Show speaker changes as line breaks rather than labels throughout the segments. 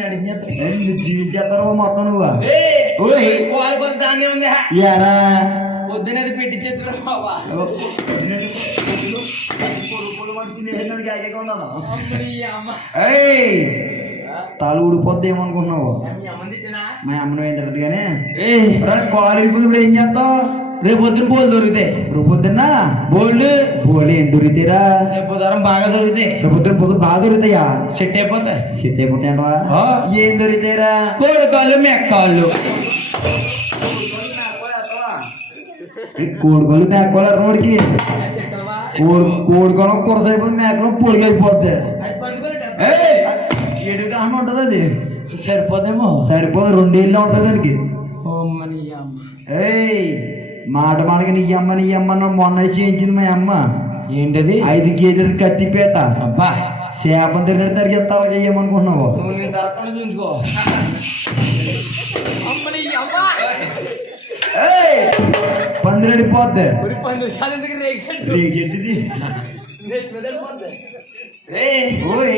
అడిగిన
జీవించేస్తారు మొత్తం నువ్వు.
దాన్ని ఉంది.
యారా
పొద్దున పెట్టి చేతులు బాబా
తాలు ఊడిపోద్ది ఏమనుకుంటున్నావు?
మీ అమ్మని
ఏం జరుగుతుంది కానీ? కాలేజీ ఇప్పుడు ఏం చేస్తావు?
రేపు పొద్దున పోలు దొరుకుతాయి
రేపు పొద్దున్న?
బోల్డ్
బోలు ఏం దొరికితేరా?
రేపు ఉదయం బాగా దొరుకుతాయి
రేపు పొద్దున పొద్దున బాగా దొరుకుతాయా?
సెట్ అయిపోతాయి.
సెట్ అయిపోతాయంటవా?
ఆ.
ఏం దొరికితేరా?
కోడి కాళ్ళు మెక్కాళ్ళు
కోడుకోలు మేకోలు రోడ్కి కోడి కోడుకోవడం కొరత అయిపోతుంది మేకలు పొడికి అయిపోద్ది. ఏడు కాహం ఉంటుంది అది.
సరిపోదేమో.
సరిపోదు రెండేళ్ళు ఉంటుంది దానికి. ఏయ్! మాట మాటకి నీ అమ్మ నీ అమ్మ మొన్న చేయించింది మా అమ్మ.
ఏంటది?
ఐదు కేజీలు కత్తిపేట
అబ్బా.
చేపం తిరిగి తరిగేస్తావా చెయ్యమనుకుంటున్నావు
నువ్వు నేను తరపున చూసుకో అమ్మని అమ్మ.
ఏయ్! పందిరెడిపోద్ది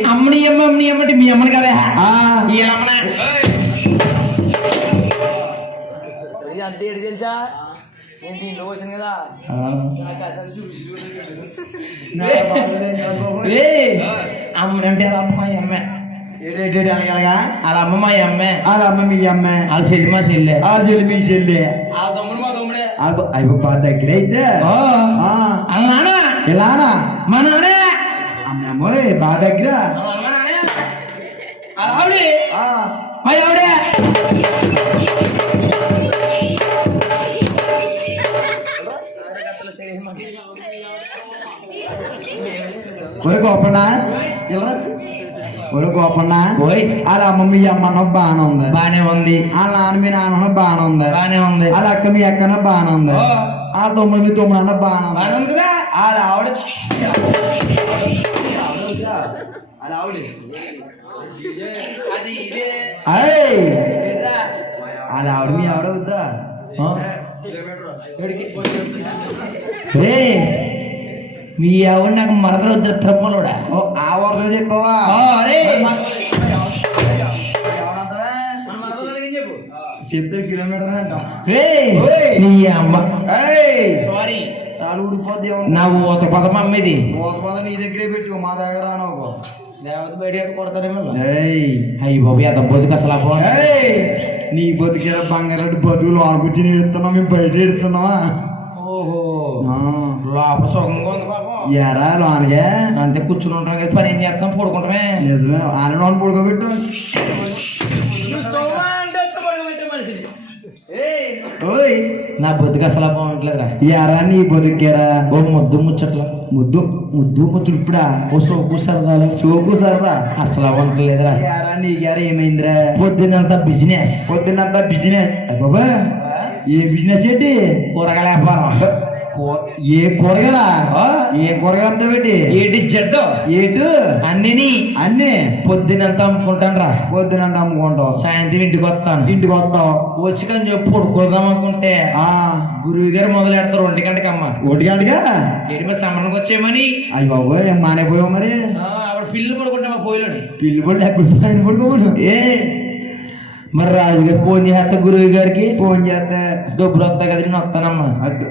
అమ్మని అమ్మ అమ్మని అమ్మటి మీ అమ్మని కదా?
ఆ,
ఈ అమ్మన. అంత ఏడు తెలుసా? ఏంటి ఇంట్లో వచ్చింది కదా
ఆ.
వాళ్ళ అమ్మ అమ్మే
ఏడు, ఏడు,
వాళ్ళ అమ్మ అమ్మే
వాళ్ళ అమ్మ మీ
వాళ్ళ చెల్లి మా చెల్లె
చెల్లి మీ చెల్లి
వాళ్ళ తమ్ముడు మా తమ్ముడే
అవి బాగా దగ్గర అయితే
వాళ్ళ నాన్న
ఇలానా
మా నాన్నే
దగ్గర
మా ఆవిడే
ఒరే గోపన్న. ఒరే గోపన్న.
ఓయ్
వాళ్ళ అమ్మ మీ అమ్మన్న బాగానే ఉంది
బానే ఉంది.
వాళ్ళ నాన్న మీ నాన్న బాగానే ఉంది
బానే ఉంది.
వాళ్ళ అక్క మీ అక్కన బాగానే ఉంది. ఆ తమ్ముడు మీ తమ్ముడు అన్న బాగానే ఉంది
కదా?
వాళ్ళ ఆవిడ వాళ్ళ ఆవిడ
అది ఇదే.
అయ్
ఇదా
వాళ్ళ ఆవిడ మీ ఆవిడ వద్దా?
రే. మీ ఆవిడ నాకు మరదలు వద్ద తిరుమలడా
ఓ ఆ వరకు చెప్పవా? చెప్తే కిలోమీటర్.
నీ అమ్మ.
ఏయ్.
సారీ నా ఊత పదం అమ్మేది
పోత నీ దగ్గరే పెట్టు మా దగ్గర రానోకో
లేకపోతే బయట కొడతారేమో
ఏయ్.
అయ్యి బాబు ఎంత బతుకు అసలు
ఏయ్. నీ బతికేరా బంగారెడ్డి బతుకులు లోపలికి ఎడుతున్నాం మేము బయట ఎడుతున్నావా
ఓహో. లోపల సుఖంగా ఉంది.
ఎరా లోనగా
అంతే కూర్చుని ఉంటాం కదా పని ఏం చేస్తాం? పడుకుంటామే.
నిజమే. ఆయన లోన పడుకోబెట్టు. ఓయ్.
నా బతుకు అసలు బాగుంటలేదురా
ఎరా నీ బతికేరా
ఓ ముద్దు ముచ్చట్ల.
ముద్దు? ముద్దు ముద్దు ఇప్పుడా?
ఓ సోకు సరదాలు.
చోకు సరదా.
అసలు వంటలేదురా
ఎరా నీకేరా ఏమైందిరా?
పొద్దున్నంత బిజినెస్.
పొద్దున్నంతా బిజినెస్. బాబా ఏ బిజినెస్ ఏంటి?
కూరగాయల వ్యాపారం.
ఏ కూరగాయలా ఏ కూరగాయలు అమ్ముతావేటి
ఏటి? జడ్డు?
ఏటు?
అన్నిని.
అన్నీ.
పొద్దునంత అమ్ముకుంటాను రా
పొద్దునంత అమ్ముకుంటావు.
సాయంత్రం ఇంటికి వస్తాను.
ఇంటికి వస్తావు.
వచ్చి కానీ చెప్పు పడుకోదాం అనుకుంటే
ఆ.
గురువు గారు మొదలు పెడతారు ఒంటి గంటకి అమ్మ
ఒంటి గంటగా
ఏడు మీద సమరణకు వచ్చేయమని?
అయ్యి బాబు ఏం మానేపోయావు మరి?
ఆవిడ పిల్లు పడుకుంటా మా పోయిలోని.
పిల్లి పడి ఆయన పడుకోడు
ఏ మరి రాజుగారు ఫోన్ చేస్తా గురువు గారికి
ఫోన్ చేస్తే
డబ్బులు వస్తాయి కదా నేను వస్తానమ్మా.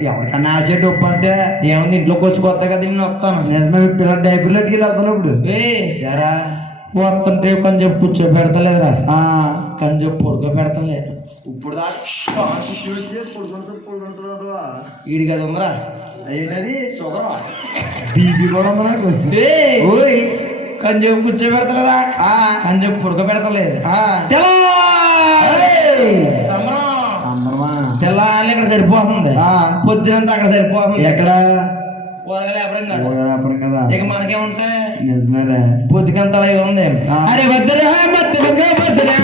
ఎవరికన్నా ఆశ డబ్బు అంటే
ఏముంది ఇంట్లోకి వచ్చి కొత్త కదా నేను వస్తాను.
నిజమే పిల్లలు డైపర్లు అట్టుకెళ్ళి వెళ్తున్నప్పుడు
ఏ?
ఎరా?
వస్తుంటే కొంచెం చెప్పు కూర్చో పెడతలేదురా. చెప్పు పడుకో పెడతలే.
ఇప్పుడు
ఈడి కదా ఉందిరా
ఏంటది షుగర్? బీపీ కూడా ఉంది
చెప్పు కూర్చో పెడతలేదా? చెప్పు పడుకో పెడతలేదు
ఆ.
తెల్లా
ఏయ్!
అమ్మా.
అమ్మా
తెల్లాలి ఇక్కడ సరిపోతుంది
ఆ.
పొద్దునంతా అక్కడ సరిపోతుంది
ఎక్కడ
కాదు. ఇక మనకేముంటాయి
నిజమేలే
పొద్దుకంత ఉంది. అరే వద్దరా వద్దరా వద్దరా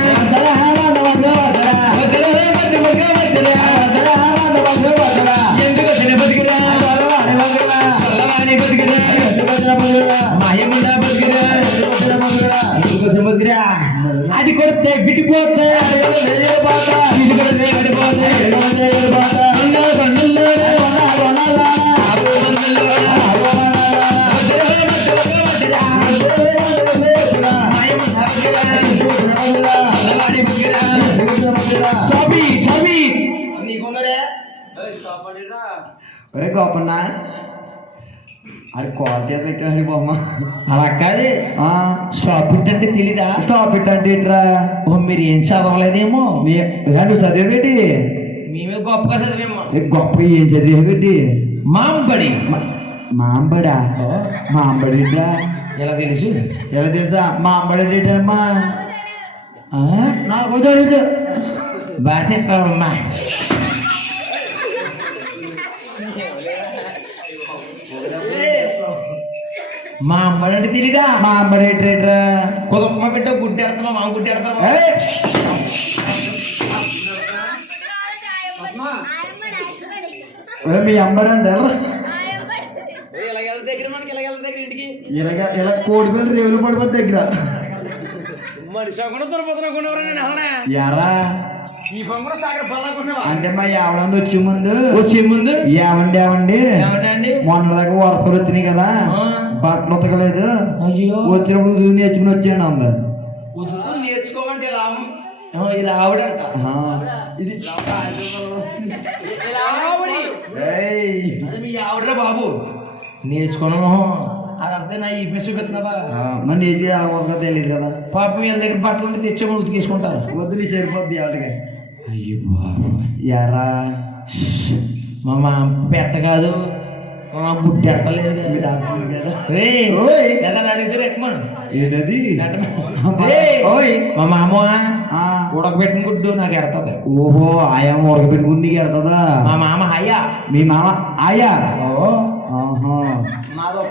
మగ్గ వద్దరా వద్దరా ಹೋಗ್ರಾ ಅಡಿ ಕೊಡುತ್ತೆ ಬಿಟ್ಟು ಹೋಗುತ್ತೆ ಇದು ಬರುತ್ತೆ ಅಡಿ ಬರುತ್ತೆ ಎಡಿ ಬರುತ್ತೆ ಎಡಿ ಬರುತ್ತೆ சாப்பிடுறா అది
క్వాలిటీ పెట్టండి బొమ్మ.
అలా కాదు.
ఆ,
స్టాప్ ఇట్ అంటే తెలీదా?
స్టాప్ ఇట్ అంటే ఇట్రా
ఓ మీరు ఏం చదవలేదేమో?
నువ్వు చదివేటి
మేమే గొప్పగా చదివేమో.
గొప్ప ఏం చదివేటి
మాంబడి.
మాంబడా? మాంబడి
ఎలా తెలుసు?
ఎలా తెలుసా? మాంబడి అమ్మా? నాకు తెలుసు
బాగా చెప్పావమ్మా. మా అమ్మడి అంటే తెలీదా
మాంబడి ఏంట్రా
కుదమ్మ బిడ్డ గుట్టేడతామా మామ గుట్టేడతామా?
మీ
ఇలాగెళ్ళ దగ్గర మనకి ఇలాగెళ్ళ దగ్గర ఇంటికి.
ఇలాగ ఇలా కోడి పిల్లలు రేవులు పడిపోతే దగ్గర.
మనిషి
అంటే మా ఎవడంది వచ్చే ముందు.
వచ్చే ముందు?
ఏమండి ఏమండి మొన్న దాకా వరసలు వచ్చినాయి కదా. బట్టలు ఉతకలేదు.
అయ్యో.
వచ్చినప్పుడు నేర్చుకుని వచ్చాను అంద.
నేర్చుకోమంటే ఆ, ఇలా ఆవిడంట
ఇది
ఆవిడి
ఏయ్.
అది మీ ఆవిడరా బాబు? నేర్చుకోను. అదంతా నా ఈ
ఆ, మరి నీకు అలవాటుగా తెలియదు కదా.
పాపం వీళ్ళ దగ్గర బట్టలు ఉంటే తెచ్చేమని ఉతికేసుకుంటారు.
వదిలి సరిపోద్ది వాళ్ళకి.
అయ్యో
ఎరా.
మా మా పెట్ట కాదు. మా
అర్థం ఓయ్.
ఎలా అడిగితే
ఏంటది?
ఓయ్. మా మామ. ఉడకబెట్టిన గుడ్డు నాకు ఎడతది.
ఓహో ఆయా ఉడకబెట్టుకుని నీకు ఎడతదా?
మా మామ హయ్యా
మీ మామ ఆయా
ఓ.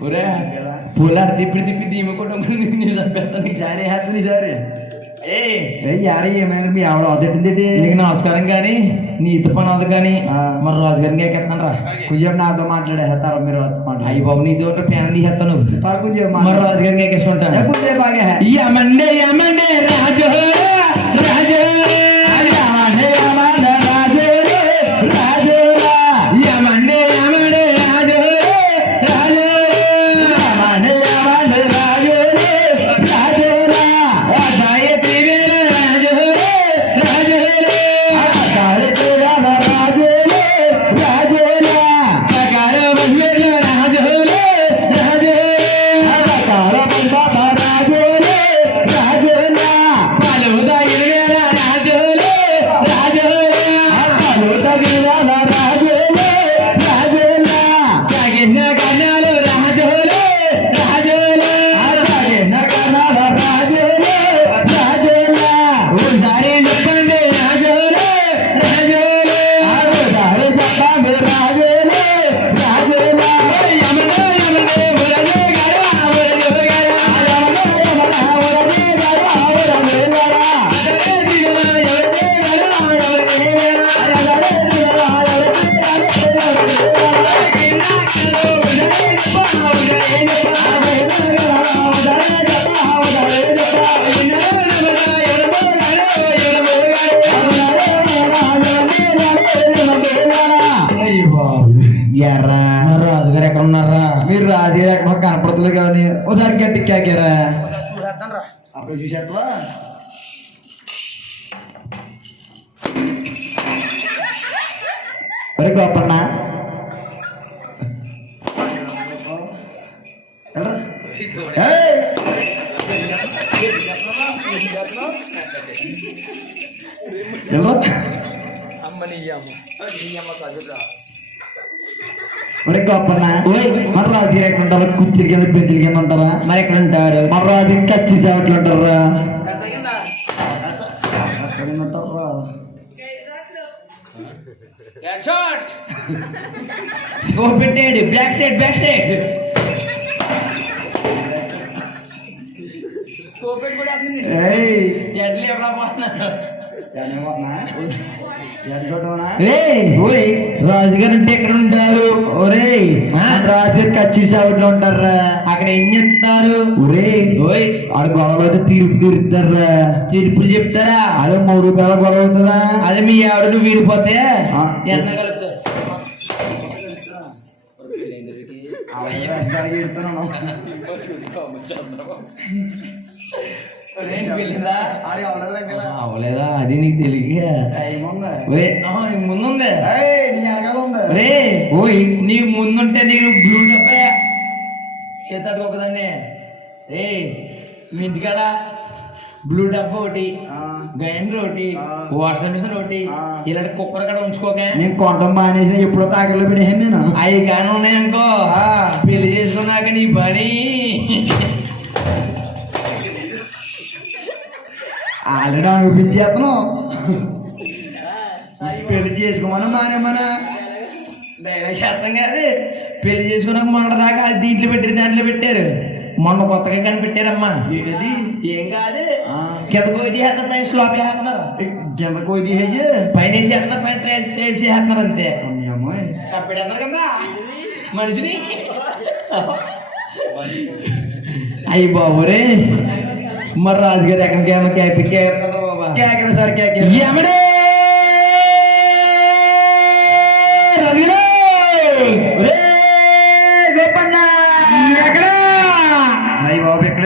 మంచి మంచి గొప్ప మాట్లాడమా
మంచిగా తెలియదు
ఒరే పూలాడు తిప్పి తిప్పి దీమి కూడా పెట్టని
సరే హ్యాపీ సరే
ఏ
ఏ యారే ఏమైనా మీ ఆవిడ అదెట్టింది
నీకు నమస్కారం కానీ నీతో పని అవుతుంది కానీ
ఆ.
మరి రాజుగారికి ఎక్కెత్తాను రా
కుయ్యం నాతో మాట్లాడేస్తారు మీరు మాట్లాడి
అయ్యి బాబు నీతో ఉంటే ప్యాన్ తీసేస్తాను
కుయ్యం
మరి రాజుగారికి ఎక్కేసుకుంటాను
కుయ్యే బాగా
యమండే యమండే రాజు రాజు రాజుగారు ఎక్కడ ఉన్నారా
మీరు రాజే ఎక్కడ కనపడతలేదు కానీ ఒకసారి గట్టి కాకారా అప్పుడు చూసేట్వా ఒరే గోపన్న ఎల్రా. ఏయ్! ఎల్రా. ఒరే గోపన్న మరి రాజు ఎక్కడ ఉంటారా కుర్చీల కింద బెంచుల కింద ఉంటారా?
మరి ఎక్కడ ఉంటారు?
కచ్చి సేవట్లు ఉంటారా
షాట్ స్కోర్ పెట్టాడు బ్యాక్ సైడ్ బ్యాక్ సైడ్ కూడా ఎక్కడ పోతున్నాను
ఓయ్ రాజుగారు అంటే ఎక్కడ ఉంటారు? ఒరేయ్ రాజుగారు కచ్చి సాగుట్లో ఉంటారా
అక్కడ ఏం చెప్తారు
ఒరేయ్
ఓయ్.
ఆడ గొడవ అయితే తీర్పు తీరుతారా
తీర్పులు చెప్తారా?
అదే మూడు రూపాయల గొడవ అవుతుందా?
అదే మీ ఆవిడ నువ్వు విడిపోతే
ఆ.
ఎంత కలుగుతారు? ఏంటి వెళ్ళిందా అవలేదా? అది నీకు నీకు ముందుంది. రే ఓయ్ నీకు ముందుంటే నీకు బ్లూ డబ్బే చేతాడు ఒకదాన్ని రే మీ ఇంటికాడ బ్లూ డబ్బా ఒకటి గ్రైండర్ ఒకటి వాషింగ్ మిషన్ ఒకటి. ఇలాంటి కుక్కర్ కూడా ఉంచుకోక.
నేను కొంట మానేసి ఎప్పుడో తాకల్లో పెట్టేసాను నేను.
అవి కానీ ఉన్నాయనుకో పెళ్ళి చేసుకున్నాక నీ పని
ఆల్రెడీ అనిపించేతను పెళ్లి చేసుకోమని మానేమనా
దైవ శాస్త్రం కాదు పెళ్లి చేసుకున్నాక మొన్న దాకా అది దీంట్లో పెట్టారు దాంట్లో పెట్టారు మొన్న కొత్తగా కనిపెట్టారమ్మా
ఏంటది
ఏం కాదు
ఆ.
కింద పోయి చేస్తారు పైన స్లాప్ వేస్తున్నారు
కింద కోయి తీసేసి
పైన వేసి చేస్తారు పైన తేల్చి చేస్తున్నారు అంతే
అమ్మాయి
కప్పెడన్నారు కదా మనిషిని అయ్యి బాబు రే మరి రాజుగారు ఎక్కడికి ఏమో క్యాపిక్ బాబా